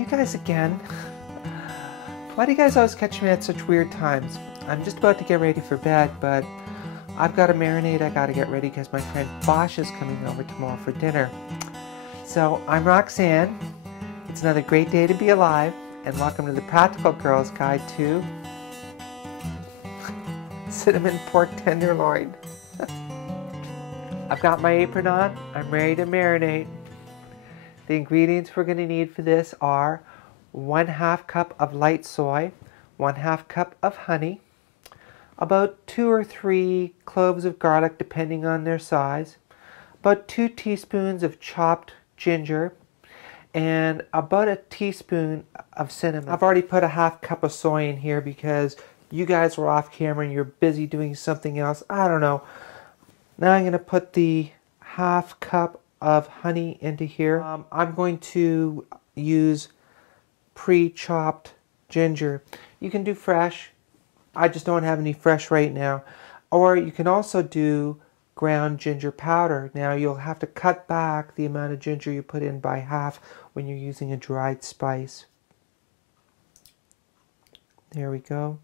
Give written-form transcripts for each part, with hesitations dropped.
You guys again. Why do you guys always catch me at such weird times? I'm just about to get ready for bed, but I've got a marinade I gotta get ready because my friend Bosch is coming over tomorrow for dinner. So I'm Roxanne. It's another great day to be alive, and welcome to the Practical Girl's Guide to Cinnamon Pork Tenderloin. I've got my apron on. I'm ready to marinate. The ingredients we're going to need for this are 1/2 cup of light soy, 1/2 cup of honey, about 2 or 3 cloves of garlic depending on their size, about 2 teaspoons of chopped ginger, and about a teaspoon of cinnamon. I've already put a 1/2 cup of soy in here because you guys were off camera and you're busy doing something else. I don't know. Now I'm going to put the 1/2 cup of honey into here. I'm going to use pre-chopped ginger. You can do fresh. I just don't have any fresh right now. Or you can also do ground ginger powder. Now you'll have to cut back the amount of ginger you put in by half when you're using a dried spice. There we go.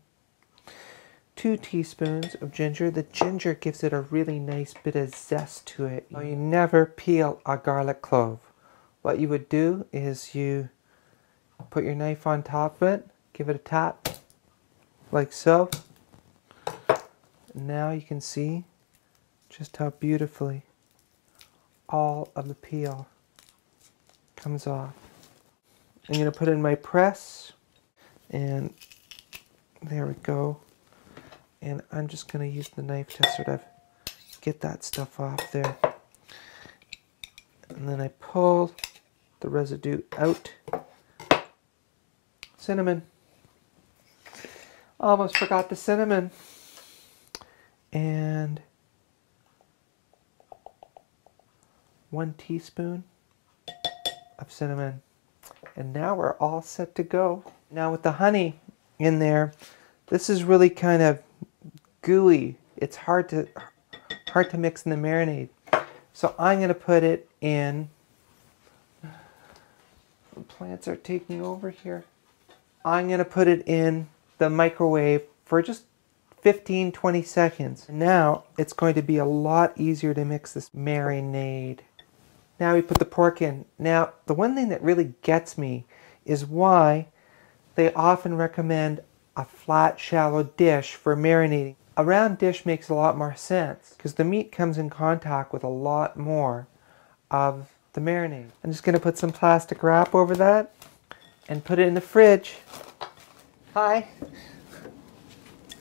2 teaspoons of ginger. The ginger gives it a really nice bit of zest to it. You never peel a garlic clove. What you would do is you put your knife on top of it, give it a tap, like so. Now you can see just how beautifully all of the peel comes off. I'm going to put in my press, and there we go. And I'm just going to use the knife to sort of get that stuff off there. And then I pull the residue out. Cinnamon. Almost forgot the cinnamon. And 1 teaspoon of cinnamon. And now we're all set to go. Now with the honey in there, this is really kind of gooey. It's hard to mix in the marinade. So I'm going to put it in. The plants are taking over here. I'm going to put it in the microwave for just 15-20 seconds. Now it's going to be a lot easier to mix this marinade. Now we put the pork in. Now the one thing that really gets me is why they often recommend a flat, shallow dish for marinating. A round dish makes a lot more sense because the meat comes in contact with a lot more of the marinade. I'm just going to put some plastic wrap over that and put it in the fridge. Hi.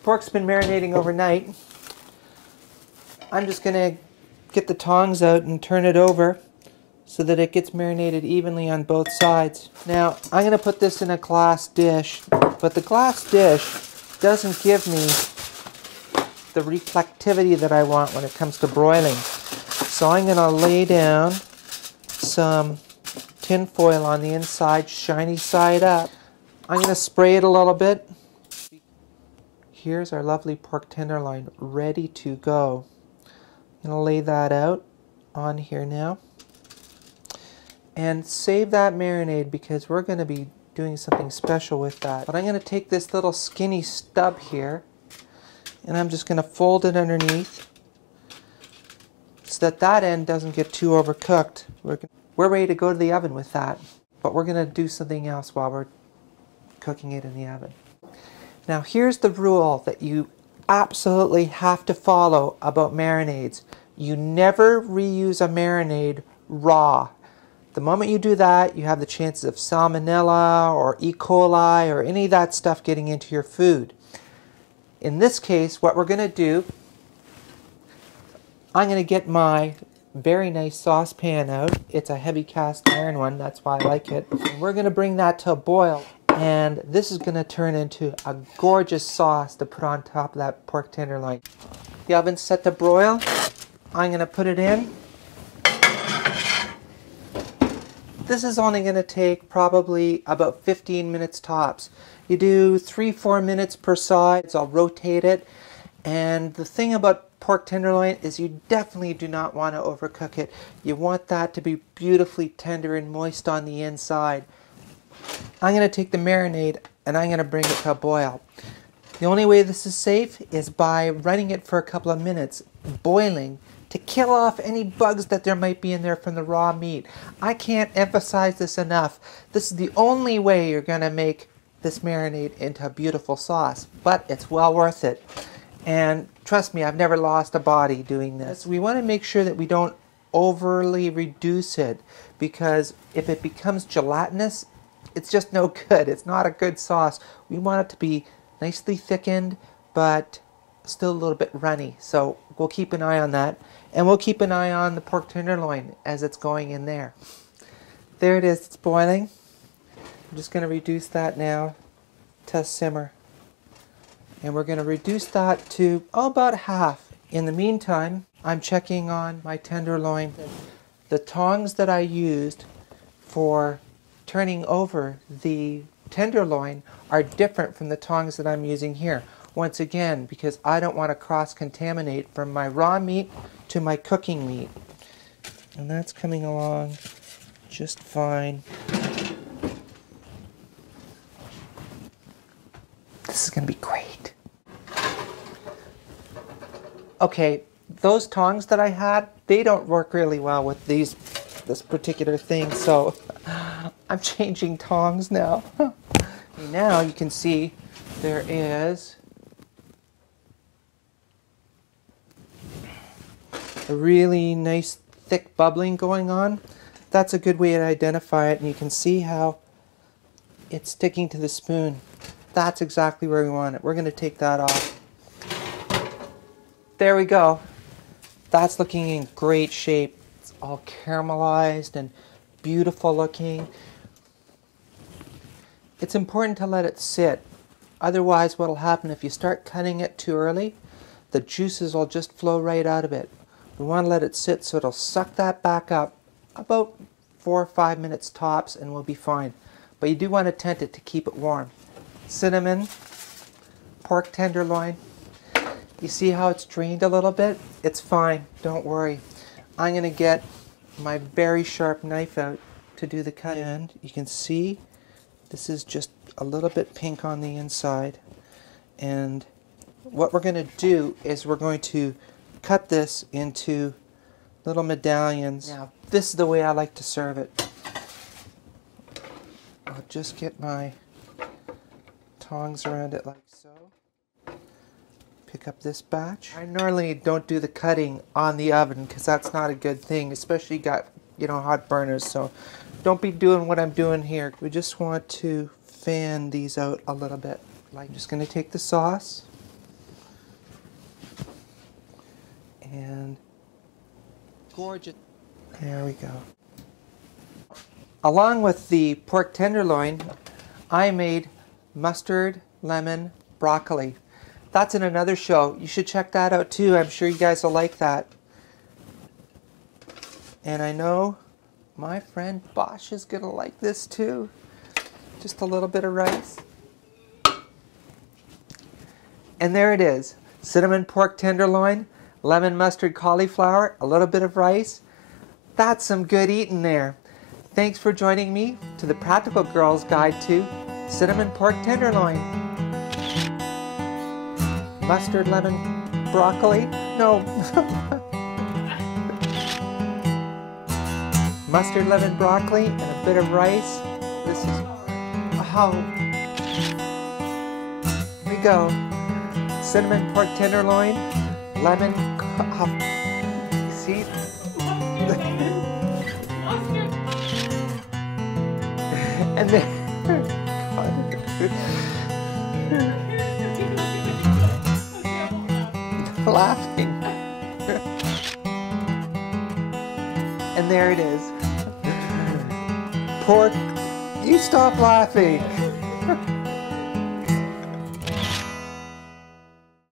Pork's been marinating overnight. I'm just going to get the tongs out and turn it over so that it gets marinated evenly on both sides. Now, I'm going to put this in a glass dish, but the glass dish doesn't give me the reflectivity that I want when it comes to broiling. So I'm going to lay down some tin foil on the inside, shiny side up. I'm going to spray it a little bit. Here's our lovely pork tenderloin ready to go. I'm going to lay that out on here now. And save that marinade because we're going to be doing something special with that. But I'm going to take this little skinny stub here and I'm just going to fold it underneath so that that end doesn't get too overcooked. We're ready to go to the oven with that, but we're going to do something else while we're cooking it in the oven. Now here's the rule that you absolutely have to follow about marinades. You never reuse a marinade raw. The moment you do that, you have the chances of salmonella or E. coli or any of that stuff getting into your food. In this case, what we're going to do, I'm going to get my very nice saucepan out. It's a heavy cast iron one, that's why I like it. And we're going to bring that to a boil. And this is going to turn into a gorgeous sauce to put on top of that pork tenderloin. The oven's set to broil. I'm going to put it in. This is only going to take probably about 15 minutes tops. You do 3-4 minutes per side, so I'll rotate it. And the thing about pork tenderloin is you definitely do not want to overcook it. You want that to be beautifully tender and moist on the inside. I'm going to take the marinade and I'm going to bring it to a boil. The only way this is safe is by running it for a couple of minutes, boiling, to kill off any bugs that there might be in there from the raw meat. I can't emphasize this enough. This is the only way you're going to make this marinade into a beautiful sauce, but it's well worth it. And trust me, I've never lost a body doing this. We want to make sure that we don't overly reduce it, because if it becomes gelatinous, it's just no good. It's not a good sauce. We want it to be nicely thickened, but still a little bit runny. So we'll keep an eye on that. And we'll keep an eye on the pork tenderloin as it's going in there. There it is, it's boiling. I'm just going to reduce that now to simmer. And we're going to reduce that to about half. In the meantime, I'm checking on my tenderloin. The tongs that I used for turning over the tenderloin are different from the tongs that I'm using here. Once again, because I don't want to cross-contaminate from my raw meat to my cooking meat. And that's coming along just fine. This is going to be great. Okay, those tongs that I had, they don't work really well with this particular thing, so I'm changing tongs now. Now you can see there is a really nice thick bubbling going on. That's a good way to identify it, and you can see how it's sticking to the spoon. That's exactly where we want it. We're going to take that off. There we go. That's looking in great shape. It's all caramelized and beautiful looking. It's important to let it sit. Otherwise, what will happen if you start cutting it too early, the juices will just flow right out of it. We want to let it sit so it'll suck that back up about 4 or 5 minutes tops, and we'll be fine. But you do want to tent it to keep it warm. Cinnamon, pork tenderloin. You see how it's drained a little bit? It's fine, don't worry. I'm going to get my very sharp knife out to do the cut. And you can see this is just a little bit pink on the inside. And what we're going to do is we're going to cut this into little medallions. Now, this is the way I like to serve it. I'll just get my tongs around it like so. Pick up this batch. I normally don't do the cutting on the oven because that's not a good thing, especially got, hot burners, so don't be doing what I'm doing here. We just want to fan these out a little bit. I'm just going to take the sauce and gorge it. There we go. Along with the pork tenderloin, I made mustard, lemon, broccoli. That's in another show. You should check that out too. I'm sure you guys will like that. And I know my friend Bosch is going to like this too. Just a little bit of rice. And there it is. Cinnamon pork tenderloin, lemon mustard cauliflower, a little bit of rice. That's some good eating there. Thanks for joining me to the Practical Girl's Guide to Cinnamon pork tenderloin. Mustard, lemon, broccoli? No. Mustard, lemon, broccoli, and a bit of rice. This is, oh. Here we go. Cinnamon pork tenderloin, lemon, see? And then, laughing. And there it is. Pork, you stop laughing.